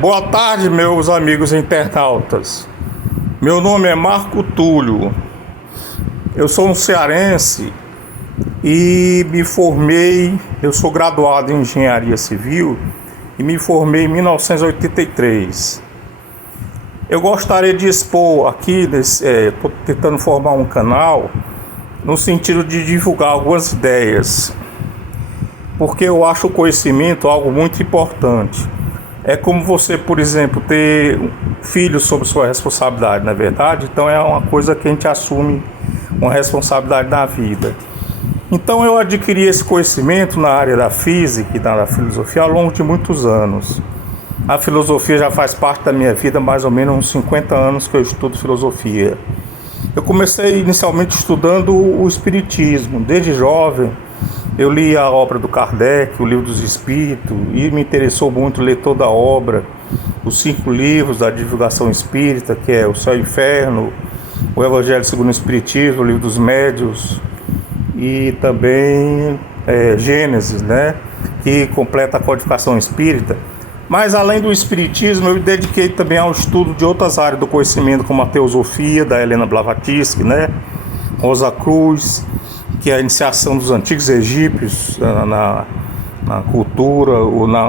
Boa tarde, meus amigos internautas. Meu nome é Marco Túlio. Eu sou um cearense e me formei. Eu sou graduado em Engenharia Civil e me formei em 1983. Eu gostaria de expor aqui, estou tentando formar um canal no sentido de divulgar algumas ideias, porque eu acho o conhecimento algo muito importante. É como você, por exemplo, ter filhos sob sua responsabilidade, não é verdade? Então é uma coisa que a gente assume uma responsabilidade na vida. Então eu adquiri esse conhecimento na área da física e da filosofia ao longo de muitos anos. A filosofia já faz parte da minha vida, mais ou menos uns 50 anos que eu estudo filosofia. Eu comecei inicialmente estudando o Espiritismo. Desde jovem eu li a obra do Kardec, o Livro dos Espíritos, e me interessou muito ler toda a obra, os 5 livros da divulgação espírita, que é o Céu e o Inferno, o Evangelho segundo o Espiritismo, o Livro dos Médiuns, e também Gênesis, né, que completa a codificação espírita. Mas além do Espiritismo, eu me dediquei também ao estudo de outras áreas do conhecimento, como a Teosofia, da Helena Blavatsky, né, Rosa Cruz, que é a iniciação dos antigos egípcios na cultura,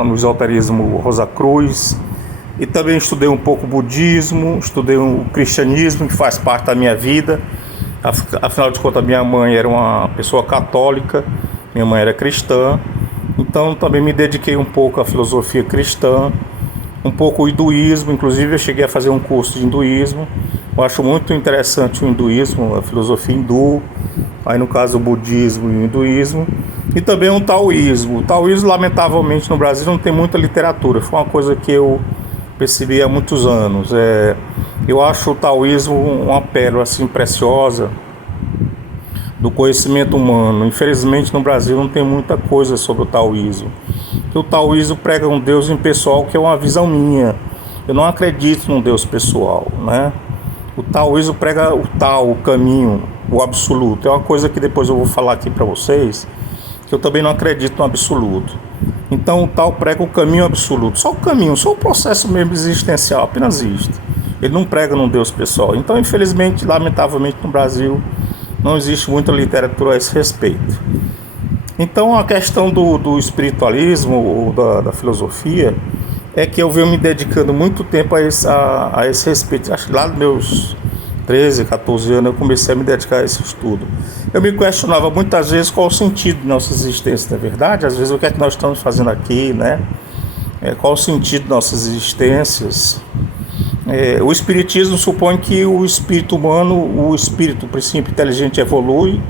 no esoterismo Rosa Cruz. E também estudei um pouco o budismo, estudei o cristianismo, que faz parte da minha vida. Afinal de contas, minha mãe era uma pessoa católica, minha mãe era cristã. Então também me dediquei um pouco à filosofia cristã, um pouco ao hinduísmo. Inclusive eu cheguei a fazer um curso de hinduísmo. Eu acho muito interessante o hinduísmo, a filosofia hindu, aí no caso o budismo e o hinduísmo, e também o taoísmo. O taoísmo, lamentavelmente, no Brasil não tem muita literatura, foi uma coisa que eu percebi há muitos anos. Eu acho o taoísmo uma pérola assim preciosa do conhecimento humano. Infelizmente no Brasil não tem muita coisa sobre o taoísmo. O taoísmo prega um Deus impessoal, que é uma visão minha. Eu não acredito num Deus pessoal, né? O taoísmo prega o tal, o caminho, o absoluto. É uma coisa que depois eu vou falar aqui para vocês, que eu também não acredito no absoluto. Então o tal prega o caminho absoluto, só o caminho, só o processo mesmo existencial, apenas isto. Ele não prega num Deus pessoal. Então, infelizmente, lamentavelmente no Brasil não existe muita literatura a esse respeito. Então a questão do espiritualismo ou da filosofia é que eu venho me dedicando muito tempo a esse respeito. Acho que lá nos meus 13, 14 anos eu comecei a me dedicar a esse estudo. Eu me questionava muitas vezes qual o sentido de nossa existência, não é verdade? Às vezes o que é que nós estamos fazendo aqui, né? Qual o sentido de nossas existências? O espiritismo supõe que o espírito humano, o princípio inteligente, evolui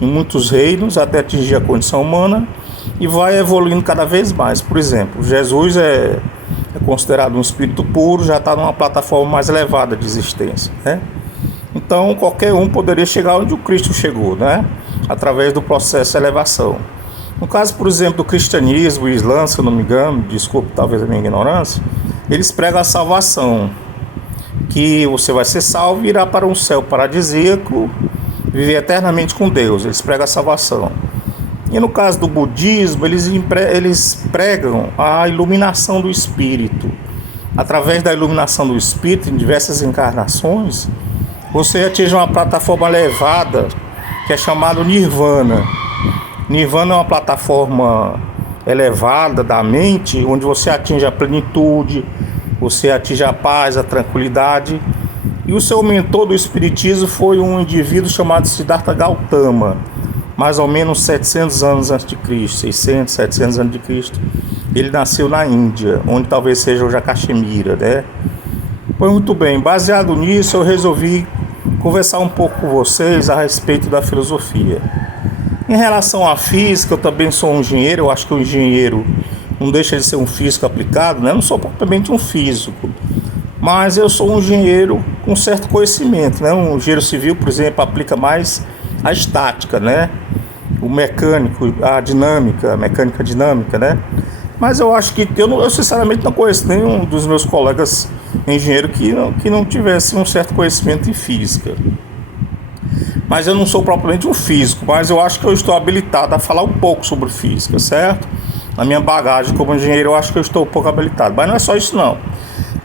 em muitos reinos até atingir a condição humana e vai evoluindo cada vez mais. Por exemplo, Jesus é considerado um espírito puro, já está numa plataforma mais elevada de existência, né? Então qualquer um poderia chegar onde o Cristo chegou, né? Através do processo de elevação. No caso, por exemplo, do cristianismo e Islã, se eu não me engano, desculpe talvez a minha ignorância, eles pregam a salvação, que você vai ser salvo e irá para um céu paradisíaco, viver eternamente com Deus. Eles pregam a salvação. E no caso do budismo, eles pregam a iluminação do espírito. Através da iluminação do espírito, em diversas encarnações, você atinge uma plataforma elevada, que é chamada Nirvana. Nirvana é uma plataforma elevada da mente, onde você atinge a plenitude, você atinge a paz, a tranquilidade. E o seu mentor do espiritismo foi um indivíduo chamado Siddhartha Gautama, mais ou menos 700 anos antes de Cristo, 600, 700 anos de Cristo. Ele nasceu na Índia, onde talvez seja hoje a Caxemira, né? Pois muito bem, baseado nisso eu resolvi conversar um pouco com vocês a respeito da filosofia. Em relação à física, eu também sou um engenheiro. Eu acho que o engenheiro não deixa de ser um físico aplicado, né? Eu não sou propriamente um físico, mas eu sou um engenheiro com certo conhecimento, né? Um engenheiro civil, por exemplo, aplica mais a estática, né? O mecânico, a dinâmica, a mecânica dinâmica, né? Mas eu acho que eu sinceramente não conheço nenhum dos meus colegas engenheiros que não tivesse um certo conhecimento em física. Mas eu não sou propriamente um físico, mas eu acho que eu estou habilitado a falar um pouco sobre física, certo? na minha bagagem como engenheiro, eu acho que eu estou pouco habilitado. Mas não é só isso não.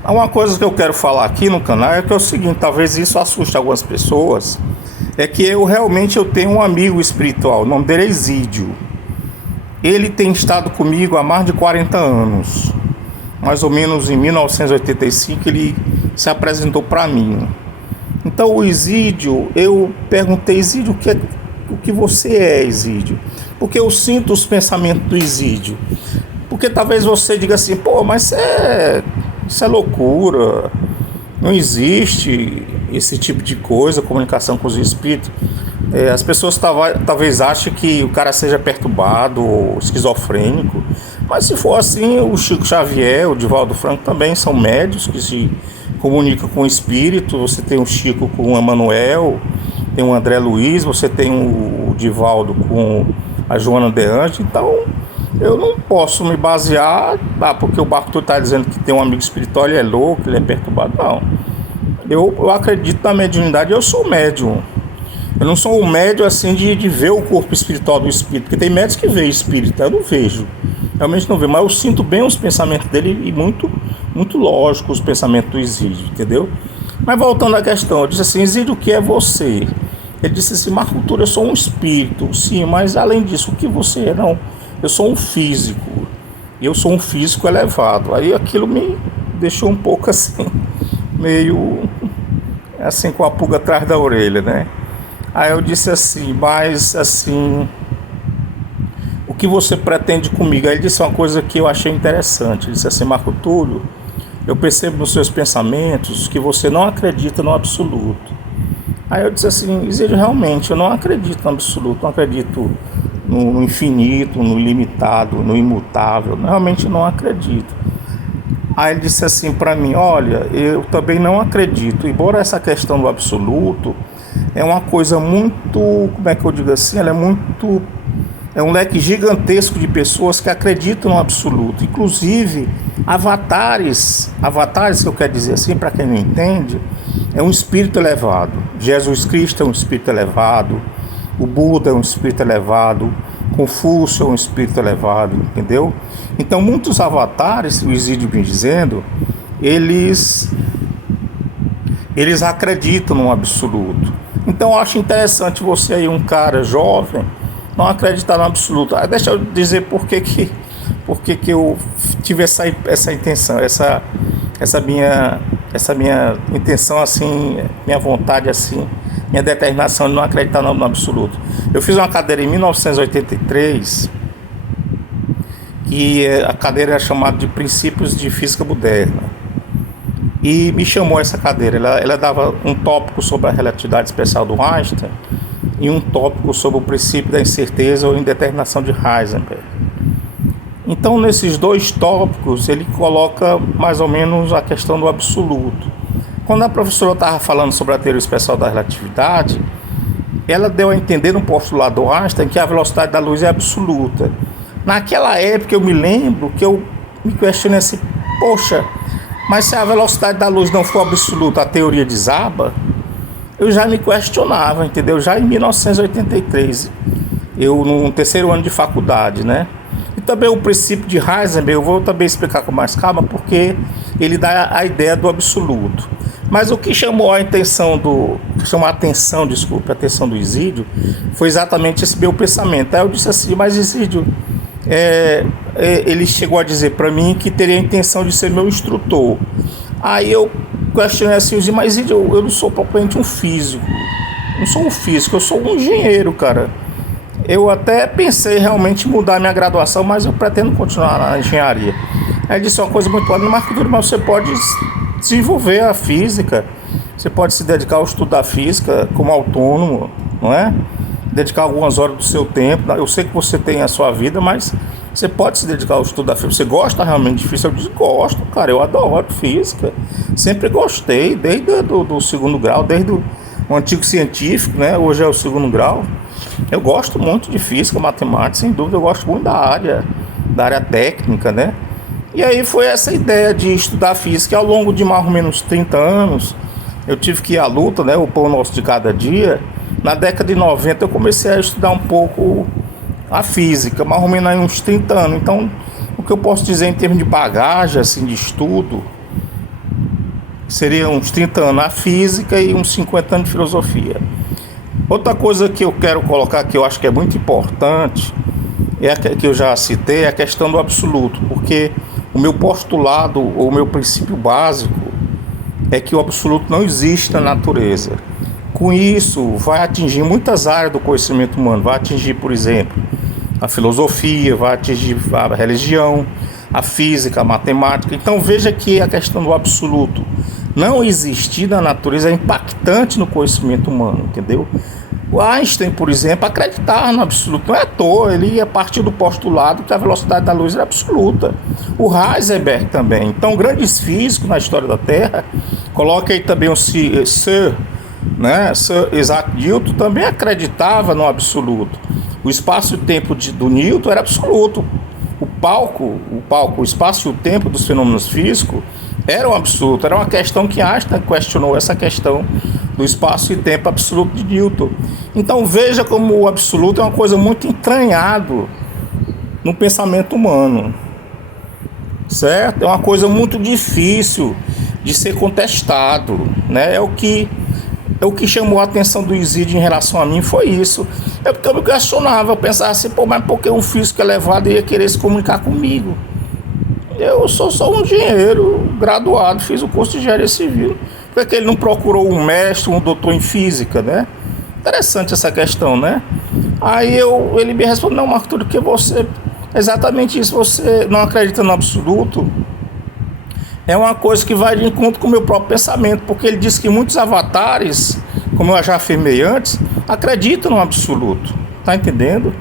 Uma coisa que eu quero falar aqui no canal é que é o seguinte, talvez isso assuste algumas pessoas, é que eu realmente tenho um amigo espiritual, o nome dele é Isídio. Ele tem estado comigo há mais de 40 anos. Mais ou menos em 1985 ele se apresentou para mim. Então o Isídio, eu perguntei, Isídio, o que você é, Isídio? Porque eu sinto os pensamentos do Isídio. Porque talvez você diga assim, pô, mas isso é loucura. Não existe esse tipo de coisa, comunicação com os espíritos. As pessoas talvez achem que o cara seja perturbado ou esquizofrênico. Mas se for assim, o Chico Xavier, o Divaldo Franco também são médios que se comunicam com o espírito. Você tem o Chico com o Emanuel, tem o André Luiz, você tem o Divaldo com a Joana de Anjos. Então eu não posso me basear, porque o Barco está dizendo que tem um amigo espiritual, ele é louco, ele é perturbado. Não, eu acredito na mediunidade, eu sou médium. Eu não sou um médium assim de ver o corpo espiritual do espírito, porque tem médios que veem espírito, eu não vejo, realmente não vejo, mas eu sinto bem os pensamentos dele e muito, muito lógico os pensamentos do Isídio, entendeu? Mas voltando à questão, eu disse assim, Isídio, o que é você? Ele disse assim, Marco Túlio, eu sou um espírito, sim, mas além disso, o que você é? Não, eu sou um físico, eu sou um físico elevado. Aí aquilo me deixou um pouco assim, meio assim com a pulga atrás da orelha, né? Aí eu disse assim, mas assim, o que você pretende comigo? Aí ele disse uma coisa que eu achei interessante. Ele disse assim, Marco Túlio, eu percebo nos seus pensamentos que você não acredita no absoluto. Aí eu disse assim, Isídio, realmente, eu não acredito no absoluto, não acredito no infinito, no ilimitado, no imutável, realmente não acredito. Aí ele disse assim para mim, olha, eu também não acredito, embora essa questão do absoluto é uma coisa muito, como é que eu digo assim, é um leque gigantesco de pessoas que acreditam no absoluto, inclusive avatares que eu quero dizer assim, para quem não entende, é um espírito elevado. Jesus Cristo é um espírito elevado, o Buda é um espírito elevado, Confúcio é um espírito elevado, entendeu? Então muitos avatares, o Isídio vem dizendo, eles acreditam no absoluto. Então eu acho interessante você aí, um cara jovem, não acreditar no absoluto. Deixa eu dizer por que eu tive essa intenção, essa minha intenção assim, minha vontade assim, minha determinação de não acreditar no absoluto. Eu fiz uma cadeira em 1983, que a cadeira era chamada de Princípios de Física Moderna. E me chamou essa cadeira, ela dava um tópico sobre a relatividade especial do Einstein e um tópico sobre o princípio da incerteza ou indeterminação de Heisenberg. Então, nesses dois tópicos, ele coloca mais ou menos a questão do absoluto. Quando a professora estava falando sobre a teoria especial da relatividade, ela deu a entender no postulado do Einstein que a velocidade da luz é absoluta. Naquela época, eu me lembro que eu me questionei assim, poxa, mas se a velocidade da luz não for absoluta, a teoria desaba? Eu já me questionava, entendeu? Já em 1983, eu no terceiro ano de faculdade, né? E também o princípio de Heisenberg, eu vou também explicar com mais calma, porque ele dá a ideia do absoluto. Mas o que chamou a atenção do Isídio foi exatamente esse meu pensamento. Aí eu disse assim, mas Isídio, ele chegou a dizer para mim que teria a intenção de ser meu instrutor. Aí eu questionei assim, mas Isídio, eu não sou propriamente um físico, não sou um físico, eu sou um engenheiro, cara. Eu até pensei realmente em mudar minha graduação, mas eu pretendo continuar na engenharia. Aí ele disse uma coisa muito boa, Marco Túlio, mas você pode desenvolver a física, você pode se dedicar ao estudo da física como autônomo, não é? Dedicar algumas horas do seu tempo. Eu sei que você tem a sua vida, mas você pode se dedicar ao estudo da física. Você gosta realmente de física? Eu disse, gosto, cara, eu adoro física. Sempre gostei, desde do segundo grau, desde o antigo científico, né? Hoje é o segundo grau. Eu gosto muito de física, matemática, sem dúvida, eu gosto muito da área técnica, né? E aí foi essa ideia de estudar física. E ao longo de mais ou menos 30 anos, eu tive que ir à luta, né? O pão nosso de cada dia. Na década de 90 eu comecei a estudar um pouco a física, mais ou menos aí uns 30 anos. Então O que eu posso dizer em termos de bagagem, assim, de estudo, seria uns 30 anos na física e uns 50 anos de filosofia. Outra coisa que eu quero colocar, que eu acho que é muito importante, é a que eu já citei, é a questão do absoluto, porque o meu postulado, ou o meu princípio básico, é que o absoluto não existe na natureza. Com isso, vai atingir muitas áreas do conhecimento humano, vai atingir, por exemplo, a filosofia, vai atingir a religião, a física, a matemática. Então veja que a questão do absoluto não existir na natureza é impactante no conhecimento humano, entendeu? O Einstein, por exemplo, acreditava no absoluto, não é à toa, ele ia partir do postulado que a velocidade da luz era absoluta. O Heisenberg também. Então, grandes físicos na história da Terra, coloca aí também o Sir Isaac Newton, também acreditava no absoluto. O espaço e o tempo do Newton era absoluto. O espaço e o tempo dos fenômenos físicos era um absoluto. Era uma questão que Einstein questionou, essa questão do espaço e tempo absoluto de Newton. Então veja como o absoluto é uma coisa muito entranhada no pensamento humano, certo? É uma coisa muito difícil de ser contestado, né? É o que chamou a atenção do Isídio em relação a mim, foi isso. É porque eu me questionava, eu pensava assim, mas por que um físico elevado ia querer se comunicar comigo? Eu sou só um engenheiro graduado, fiz o curso de engenharia civil. Por que ele não procurou um mestre, um doutor em física, né? Interessante essa questão, né? Aí ele me respondeu, não, Marco Túlio, que você... Exatamente isso, você não acredita no absoluto? É uma coisa que vai de encontro com o meu próprio pensamento, porque ele disse que muitos avatares, como eu já afirmei antes, acreditam no absoluto, tá entendendo?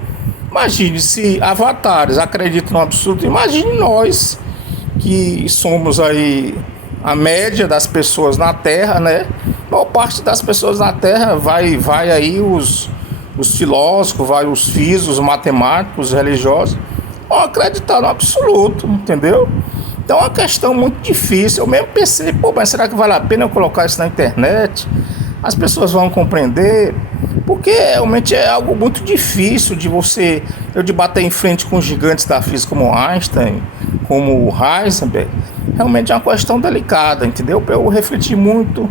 Imagine se avatares acreditam no absoluto, imagine nós, que somos aí a média das pessoas na Terra, né? A maior parte das pessoas na Terra vai aí os filósofos, vai os físicos, os matemáticos, os religiosos, vão acreditar no absoluto, entendeu? Então é uma questão muito difícil. Eu mesmo pensei, mas será que vale a pena eu colocar isso na internet? As pessoas vão compreender, porque realmente é algo muito difícil eu de bater em frente com gigantes da física como Einstein, como Heisenberg. Realmente é uma questão delicada, entendeu? Eu refleti muito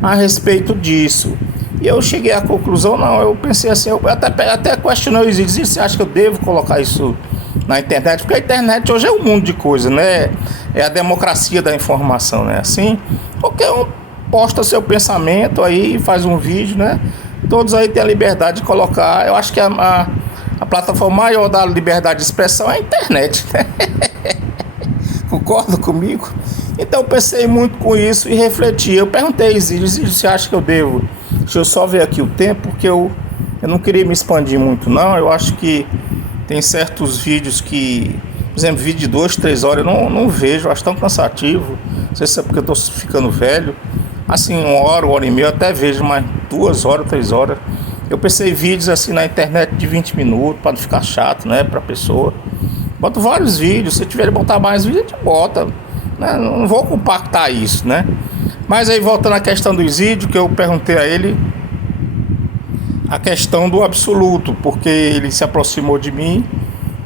a respeito disso. E eu cheguei à conclusão, eu pensei assim, eu até questionei os Isídio, você acha que eu devo colocar isso na internet? Porque a internet hoje é um mundo de coisas, né? É a democracia da informação, né? Assim, qualquer um posta seu pensamento aí, faz um vídeo, né? Todos aí têm a liberdade de colocar. Eu acho que a plataforma maior da liberdade de expressão é a internet, né? Concorda comigo? Então eu pensei muito com isso e refleti. Eu perguntei, Isídio, você acha que eu devo? Deixa eu só ver aqui o tempo, porque eu não queria me expandir muito, não. Eu acho que tem certos vídeos que, por exemplo, vídeo de 2, 3 horas, eu não vejo, eu acho tão cansativo. Não sei se é porque eu tô ficando velho. Assim, 1 hora e meia, eu até vejo, mas 2 horas, 3 horas. Eu pensei vídeos assim na internet de 20 minutos, para não ficar chato, né, pra pessoa. Boto vários vídeos, se tiver de botar mais vídeos, a gente bota, né? Não vou compactar isso, né? Mas aí, voltando à questão do Isídio, que eu perguntei a ele a questão do absoluto, porque ele se aproximou de mim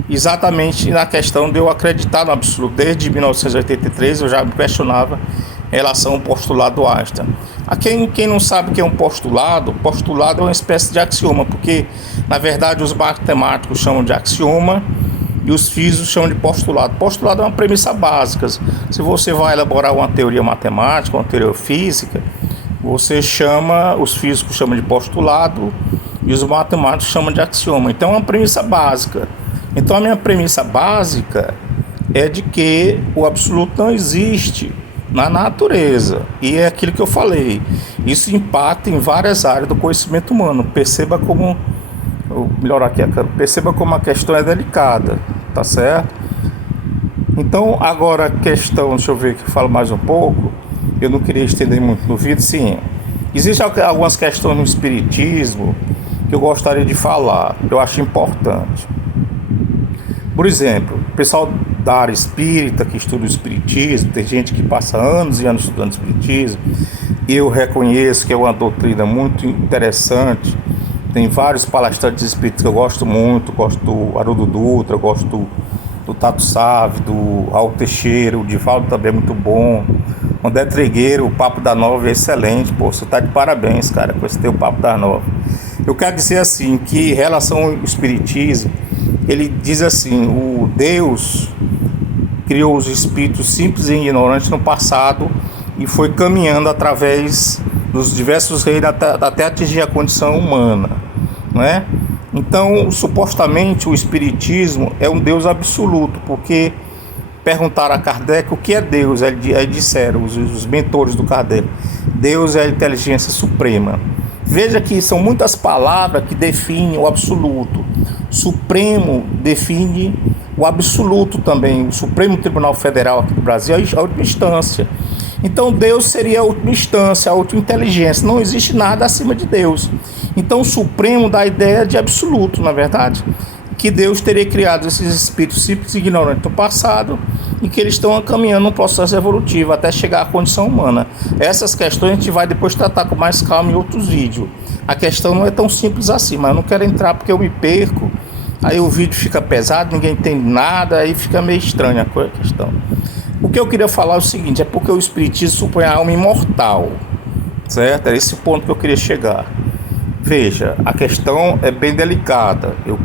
exatamente na questão de eu acreditar no absoluto. Desde 1983 eu já me questionava em relação ao postulado do Einstein. Quem não sabe o que é um postulado é uma espécie de axioma, porque na verdade os matemáticos chamam de axioma e os físicos chamam de postulado. Postulado é uma premissa básica. Se você vai elaborar uma teoria matemática, uma teoria física, os físicos chamam de postulado e os matemáticos chamam de axioma. Então é uma premissa básica. Então a minha premissa básica é de que o absoluto não existe na natureza. E é aquilo que eu falei. Isso impacta em várias áreas do conhecimento humano. Perceba como... Vou melhorar aqui a câmera. Perceba como a questão é delicada, tá certo? Então agora a questão, deixa eu ver que eu falo mais um pouco. Eu não queria estender muito no vídeo. Sim, existem algumas questões no espiritismo que eu gostaria de falar, que eu acho importante. Por exemplo, o pessoal da área espírita que estuda o espiritismo, tem gente que passa anos e anos estudando espiritismo, e eu reconheço que é uma doutrina muito interessante. Tem vários palestrantes espíritas que eu gosto muito, gosto do Haroldo Dutra, gosto do Tato Save, do Raul Teixeira, o Divaldo também é muito bom. O André Trigueiro, o Papo da Nova é excelente, pô, você tá de parabéns, cara, com esse teu Papo da Nova. Eu quero dizer assim, que em relação ao Espiritismo, ele diz assim, o Deus criou os espíritos simples e ignorantes no passado e foi caminhando através dos diversos reis até atingir a condição humana, não é? Então, supostamente, o Espiritismo é um Deus absoluto, porque perguntaram a Kardec o que é Deus. Aí disseram, os mentores do Kardec, Deus é a inteligência suprema. Veja que são muitas palavras que definem o absoluto. Supremo define o absoluto também. O Supremo Tribunal Federal aqui do Brasil é a última instância. Então Deus seria a última instância, a última inteligência. Não existe nada acima de Deus. Então o Supremo dá a ideia de absoluto, na verdade, que Deus teria criado esses espíritos simples e ignorantes no passado e que eles estão caminhando um processo evolutivo até chegar à condição humana. Essas questões a gente vai depois tratar com mais calma em outros vídeos. A questão não é tão simples assim, mas eu não quero entrar porque eu me perco, aí o vídeo fica pesado, ninguém entende nada, aí fica meio estranha a questão. O que eu queria falar é o seguinte, é porque o Espiritismo supõe a alma imortal, certo? É esse o ponto que eu queria chegar. Veja, a questão é bem delicada. Eu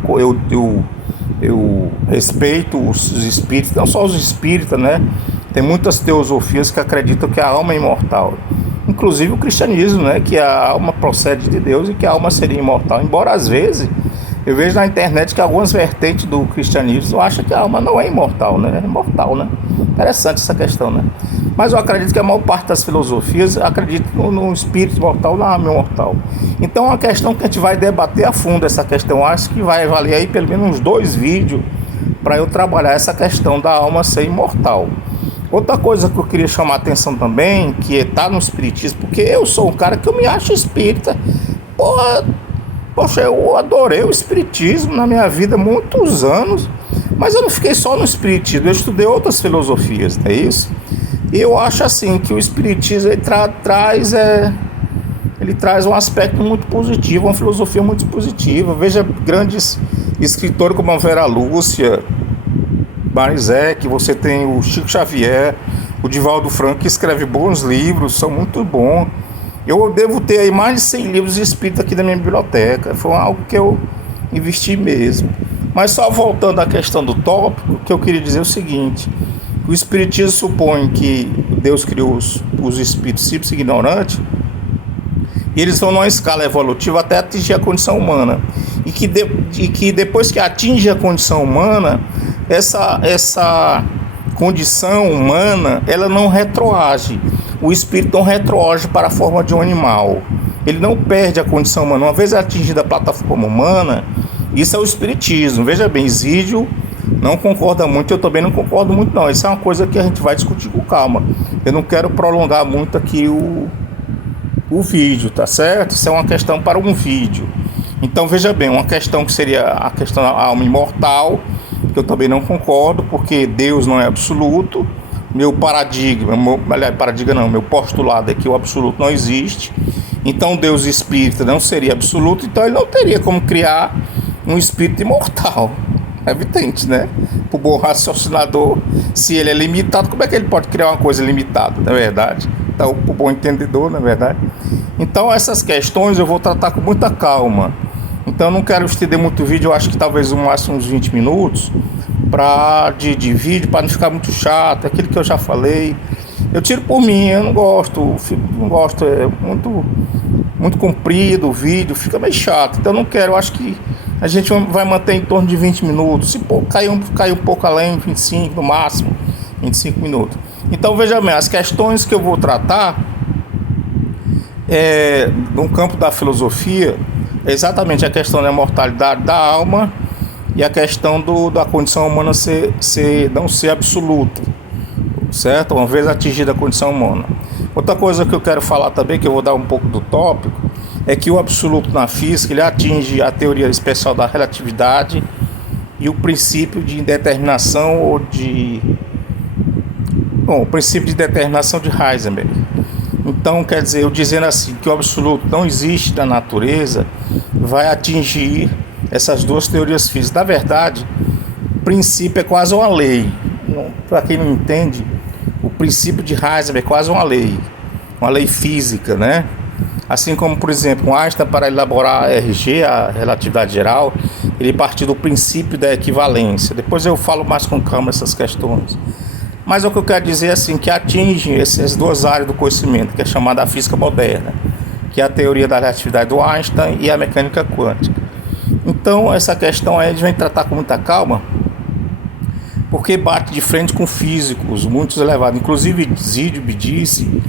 respeito os espíritos, não só os espíritas, né? Tem muitas teosofias que acreditam que a alma é imortal. Inclusive o cristianismo, né? Que a alma procede de Deus e que a alma seria imortal. Embora às vezes eu vejo na internet que algumas vertentes do cristianismo acham que a alma não é imortal, né? É mortal, né? Interessante essa questão, né? Mas eu acredito que a maior parte das filosofias acredita no espírito imortal, na alma imortal. Então é uma questão que a gente vai debater a fundo essa questão. Eu acho que vai valer aí pelo menos uns 2 vídeos para eu trabalhar essa questão da alma ser imortal. Outra coisa que eu queria chamar a atenção também, que está no espiritismo, porque eu sou um cara que eu me acho espírita. Poxa, eu adorei o espiritismo na minha vida há muitos anos, mas eu não fiquei só no espiritismo, eu estudei outras filosofias, não é isso? E eu acho assim que o espiritismo ele traz um aspecto muito positivo, uma filosofia muito positiva. Veja grandes escritores como a Vera Lúcia, Marizek, você tem o Chico Xavier, o Divaldo Franco, que escreve bons livros, são muito bons. Eu devo ter aí mais de 100 livros espíritas aqui na minha biblioteca, foi algo que eu investi mesmo. Mas só voltando à questão do tópico, o que eu queria dizer é o seguinte: o espiritismo supõe que Deus criou os espíritos simples e ignorantes, e eles vão numa escala evolutiva até atingir a condição humana. E que depois que atinge a condição humana, essa condição humana, ela não retroage. O espírito não retroage para a forma de um animal. Ele não perde a condição humana. Uma vez atingida a plataforma humana, isso é o espiritismo. Veja bem, Zídio não concorda muito, eu também não concordo muito não. Isso é uma coisa que a gente vai discutir com calma. Eu não quero prolongar muito aqui o vídeo, tá certo? Isso é uma questão para um vídeo. Então veja bem, uma questão que seria a questão da alma imortal, que eu também não concordo, porque Deus não é absoluto. Meu postulado é que o absoluto não existe. Então Deus espírita não seria absoluto, então ele não teria como criar um espírito imortal. É evidente, né? Para o bom raciocinador, se ele é limitado, como é que ele pode criar uma coisa limitada, não é verdade? Então, para o bom entendedor, não é verdade? Então essas questões eu vou tratar com muita calma. Então eu não quero estender muito o vídeo, eu acho que talvez no máximo uns 20 minutos de vídeo, para não ficar muito chato, aquilo que eu já falei. Eu tiro por mim, eu não gosto, é muito comprido o vídeo, fica meio chato. Então eu não quero, eu acho que a gente vai manter em torno de 20 minutos. Se cair um pouco além, 25 no máximo, 25 minutos. Então veja bem, as questões que eu vou tratar no campo da filosofia, é exatamente a questão da mortalidade da alma e a questão da condição humana não ser absoluta, certo? Uma vez atingida a condição humana. Outra coisa que eu quero falar também, que eu vou dar um pouco do tópico, é que o absoluto na física, ele atinge a teoria especial da relatividade e o princípio de indeterminação o princípio de determinação de Heisenberg. Então, quer dizer, eu dizendo assim que o absoluto não existe na natureza, vai atingir essas duas teorias físicas. Na verdade, princípio é quase uma lei. Para quem não entende, o princípio de Heisenberg é quase uma lei física, né? Assim como, por exemplo, Einstein, para elaborar a RG, a relatividade geral, ele partiu do princípio da equivalência. Depois eu falo mais com calma essas questões. Mas o que eu quero dizer é assim, que atinge essas duas áreas do conhecimento, que é chamada a física moderna, que é a teoria da relatividade do Einstein e a mecânica quântica. Então, essa questão aí a gente vem tratar com muita calma, porque bate de frente com físicos muito elevados. Inclusive, Zygmunt disse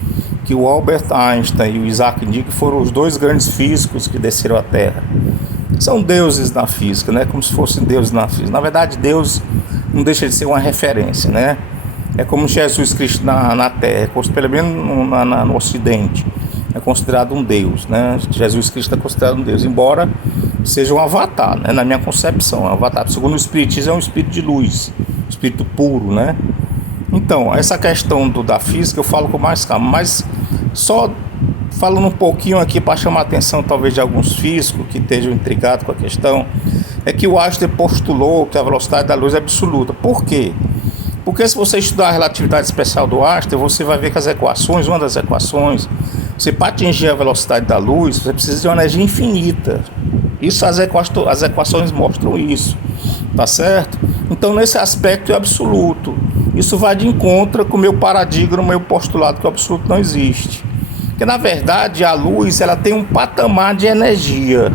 que o Albert Einstein e o Isaac Newton foram os dois grandes físicos que desceram à Terra. São deuses na física, né? Como se fossem deuses na física. Na verdade, Deus não deixa de ser uma referência, né? É como Jesus Cristo na Terra, pelo menos no Ocidente, é considerado um Deus, né? Jesus Cristo é considerado um Deus, embora seja um avatar, né? Na minha concepção, um avatar. Segundo o Espiritismo, é um espírito de luz, espírito puro, né? Então, essa questão da física eu falo com mais calma, mas só falando um pouquinho aqui para chamar a atenção talvez de alguns físicos que estejam intrigados com a questão, é que o Einstein postulou que a velocidade da luz é absoluta. Por quê? Porque se você estudar a relatividade especial do Einstein, você vai ver que as equações, uma das equações, você para atingir a velocidade da luz, você precisa de uma energia infinita. Isso as equações mostram isso, tá certo? Então nesse aspecto é absoluto. Isso vai de encontro com o meu paradigma, o meu postulado que o absoluto não existe. Porque na verdade a luz ela tem um patamar de energia.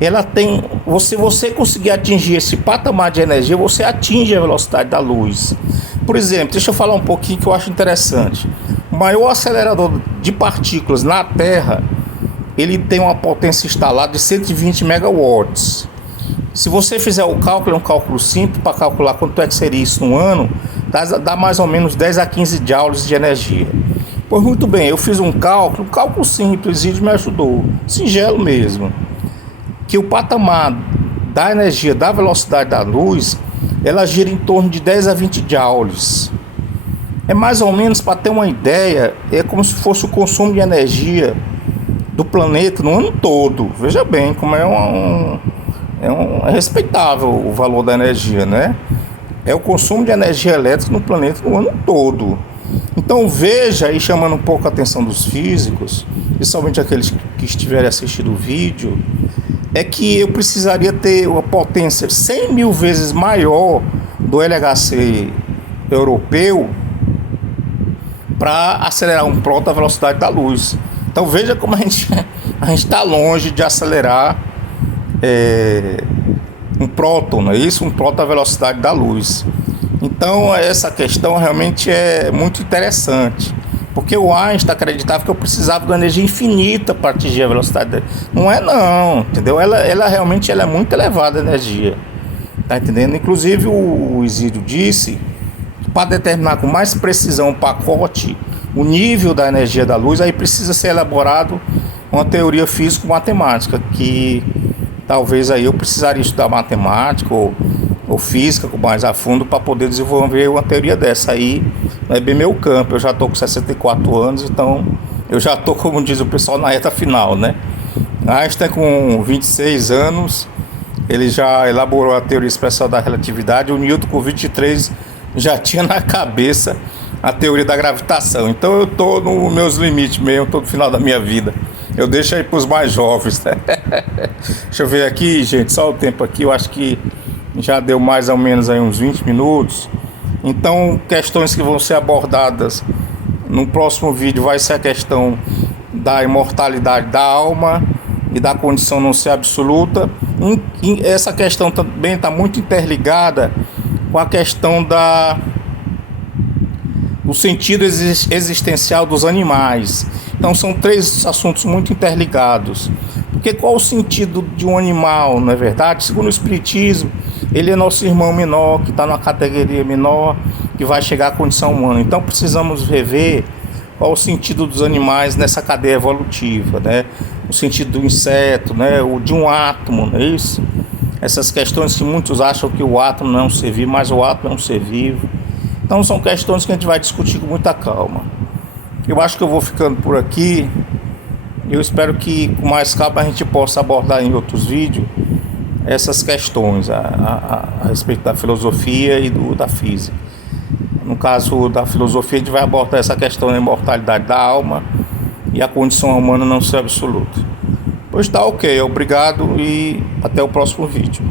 Ela tem, se você conseguir atingir esse patamar de energia, você atinge a velocidade da luz. Por exemplo, deixa eu falar um pouquinho que eu acho interessante. O maior acelerador de partículas na Terra, ele tem uma potência instalada de 120 megawatts. Se você fizer o cálculo, é um cálculo simples, para calcular quanto é que seria isso no ano, dá mais ou menos 10 a 15 joules de energia. Pois muito bem, eu fiz um cálculo simples, e me ajudou, singelo mesmo, que o patamar da energia, da velocidade da luz, ela gira em torno de 10 a 20 joules. É mais ou menos, para ter uma ideia, é como se fosse o consumo de energia do planeta no ano todo. Veja bem como é respeitável o valor da energia, né? É o consumo de energia elétrica no planeta no ano todo. Então veja, aí chamando um pouco a atenção dos físicos, principalmente aqueles que estiverem assistindo o vídeo, é que eu precisaria ter uma potência 100 mil vezes maior do LHC europeu para acelerar um próton à velocidade da luz. Então veja como a gente está longe de acelerar um próton, não é isso? Um próton à velocidade da luz. Então essa questão realmente é muito interessante, porque o Einstein acreditava que eu precisava de uma energia infinita para atingir a velocidade dele. Não é não, entendeu? Ela realmente é muito elevada a energia, tá entendendo? Inclusive o Isidro disse que para determinar com mais precisão o pacote, o nível da energia da luz, aí precisa ser elaborado uma teoria físico-matemática, que talvez aí eu precisaria estudar matemática ou física mais a fundo para poder desenvolver uma teoria dessa. Aí não é bem meu campo, eu já estou com 64 anos, então eu já estou, como diz o pessoal, na reta final, né? Einstein com 26 anos, ele já elaborou a teoria especial da relatividade, o Newton com 23 já tinha na cabeça a teoria da gravitação. Então eu estou nos meus limites mesmo, estou no final da minha vida. Eu deixo aí para os mais jovens, né? Deixa eu ver aqui, gente, só o tempo aqui, eu acho que já deu mais ou menos aí uns 20 minutos. Então, questões que vão ser abordadas no próximo vídeo vai ser a questão da imortalidade da alma e da condição não ser absoluta. Essa questão também está muito interligada com a questão do sentido existencial dos animais. Então são três assuntos muito interligados. Porque qual o sentido de um animal, não é verdade? Segundo o Espiritismo, ele é nosso irmão menor, que está numa categoria menor, que vai chegar à condição humana. Então precisamos rever qual o sentido dos animais nessa cadeia evolutiva, né? O sentido do inseto, né? O de um átomo, não é isso? Essas questões que muitos acham que o átomo não é um ser vivo, mas o átomo é um ser vivo. Então são questões que a gente vai discutir com muita calma. Eu acho que eu vou ficando por aqui. Eu espero que com mais calma a gente possa abordar em outros vídeos essas questões a respeito da filosofia e da física. No caso da filosofia, a gente vai abordar essa questão da imortalidade da alma e a condição humana não ser absoluta. Pois tá, ok, obrigado e até o próximo vídeo.